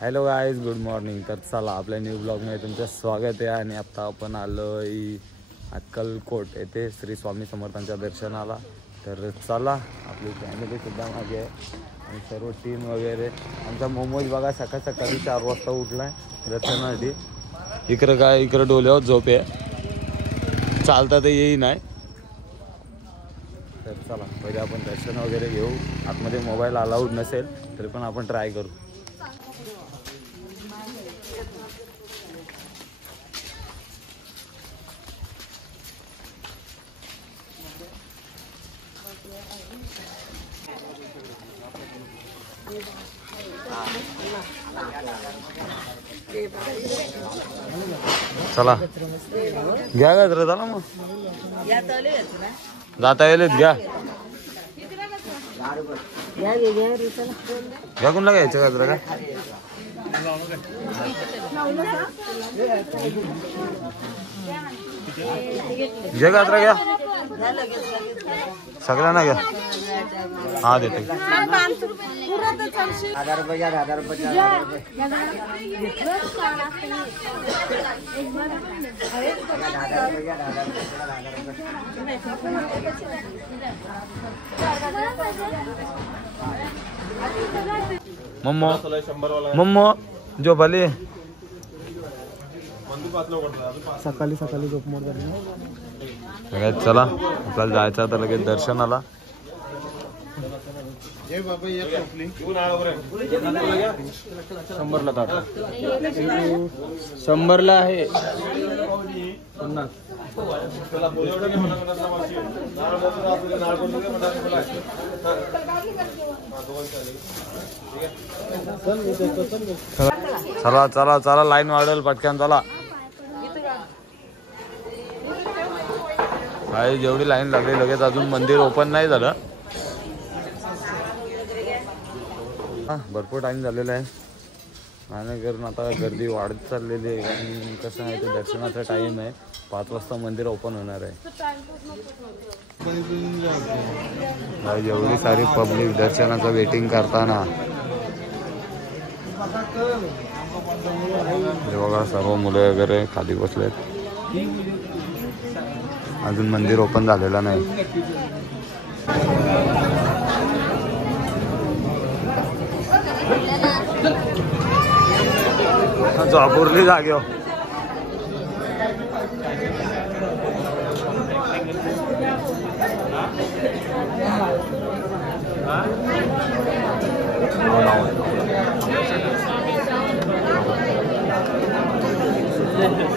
Hello guys, good morning. तर चला आपल्या न्यू ब्लॉगमध्ये तुमचं स्वागत आहे. आणि आत्ता आपण आलो अक्कलकोट येथे श्री स्वामी समर्थांच्या दर्शनाला. तर चला, आपली फॅमिलीसुद्धा मागे आहे आणि सर्व टीम वगैरे. आमचा मोमोज बघा, सकाळी 4 वाजता उठला आहे दर्शनासाठी. इकडं डोल्यावर झोप आहे, चालता तर येई नाही. तर चला पहिले आपण दर्शन वगैरे घेऊ. आतमध्ये मोबाईल अलाउड नसेल तरी पण आपण ट्राय करू. चला घ्या गजरा, चला मग जाता येईल. घ्या घ्या, कोणला घ्यायचं गजरा का? घ्या गजरा, घ्या सगळ्यांना घ्या. हा देते. 1000 रुपये घ्या. 1000 रुपये. मम्मो जो भले सकाळी झोप मोड झाली. चला आपल्याला जायचं आता लगेच दर्शनाला. 100ला ताट, 100ला आहे 50. चला चला चला, लाईन वाढेल पटकन. चला काय जेवढी लाईन लागली लगेच, अजून मंदिर ओपन नाही झालं. भरपूर टाइम झालेला आहे आणि कारण आता गर्दी वाढत चाललेली आहे. आणि कसं आहे, ते दर्शनाचा टाइम आहे 5 वाजता मंदिर ओपन होणार आहे. एवढी सारी पब्लिक दर्शनाचं वेटिंग करताना बघा, सर्व मुलं वगैरे खाली बसलेत. अजून मंदिर ओपन झालेलं नाही. झोपूरली जागेवर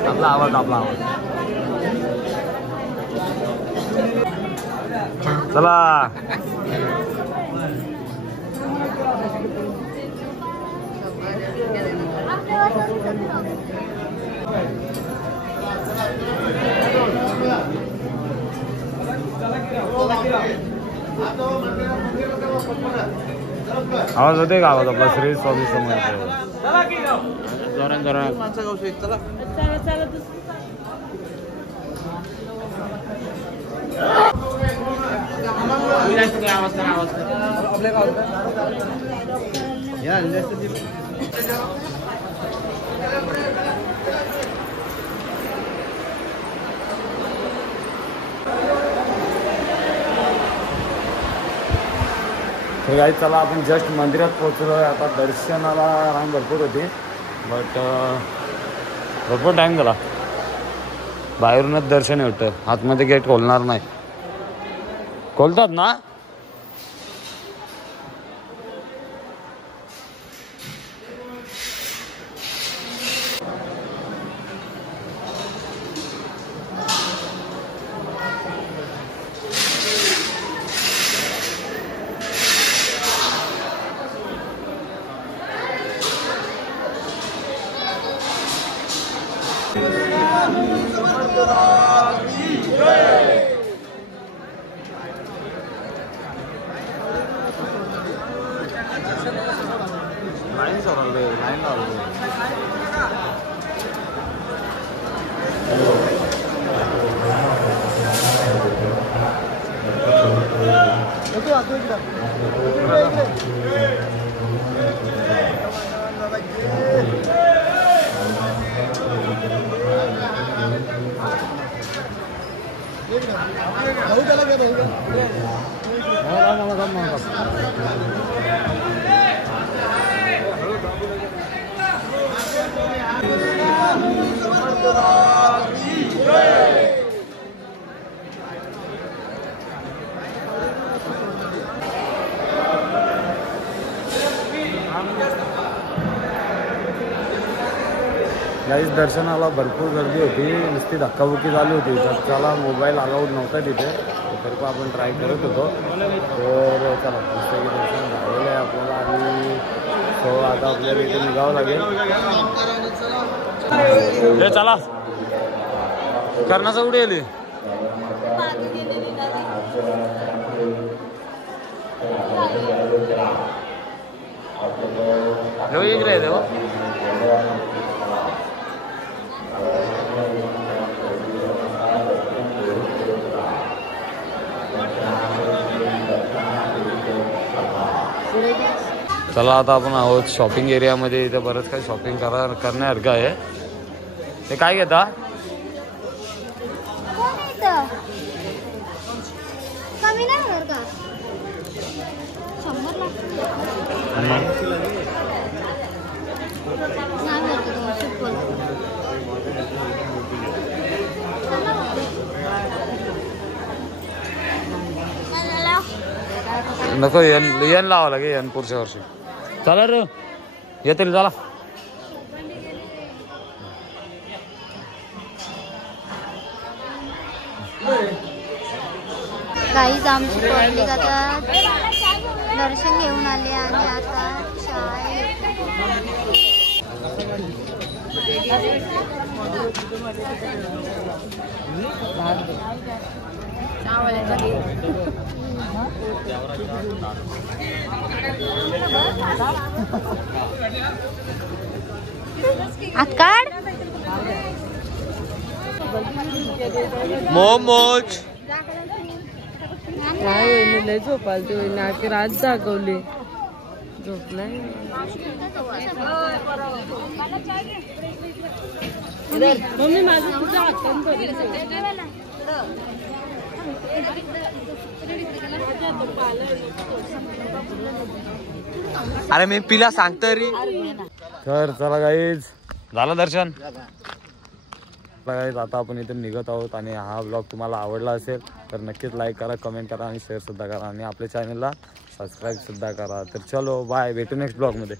आपला आवाज चला. आवाज होते का? आवाज आपला श्री स्वामी समर्थ. गाईज चला, आपण जस्ट मंदिरात पोहोचलो आहे. आता दर्शनाला रांग भरपूर होती, बट भरपूर टाईम झाला. बाहेरूनच दर्शन होतं, आतमध्ये गेट खोलणार नाही. खोलतात ना? लाईन गाईस दर्शनाला भरपूर गर्दी होती, नुसती धक्काबुक्की चालू होती. तर चला मोबाईल अलाउड नव्हता तिथे, तरी पण आपण ट्राय करत होतो. तर चला पुस्तकी दर्शन झालेलं आहे आपल्याला आणि सो आता आपल्याला इथे निघावं लागेल. हे चला कर्णाचा कुठे गेली इकडे आहे तेव्हा. चला आता आपण आहोत शॉपिंग एरियामध्ये. इथे बरंच काही शॉपिंग करण्यासारखं आहे. ते काय घेता कमी नाही होणार का? 100 नको येण लावा लागे येण पुढच्या वर्षी. चला रे येतील चला. गाईज आमची पब्लिक आता दर्शन घेऊन आले आणि आता चाय आकाड मोमोज नाही लय झोपाल ते नाके रात जागवले झोपलाय. मम्मी माझं तुझ्या हातान अरे मी पिला सांगतो रे. तर चला गाईज झालं दर्शन. गाईज आता आपण इथून निघत आहोत आणि हा ब्लॉग तुम्हाला आवडला असेल तर नक्कीच लाईक करा, कमेंट करा आणि शेअर सुद्धा करा आणि आपल्या चॅनलला सबस्क्राईब सुद्धा करा. तर चलो बाय, भेटू नेक्स्ट ब्लॉगमध्ये.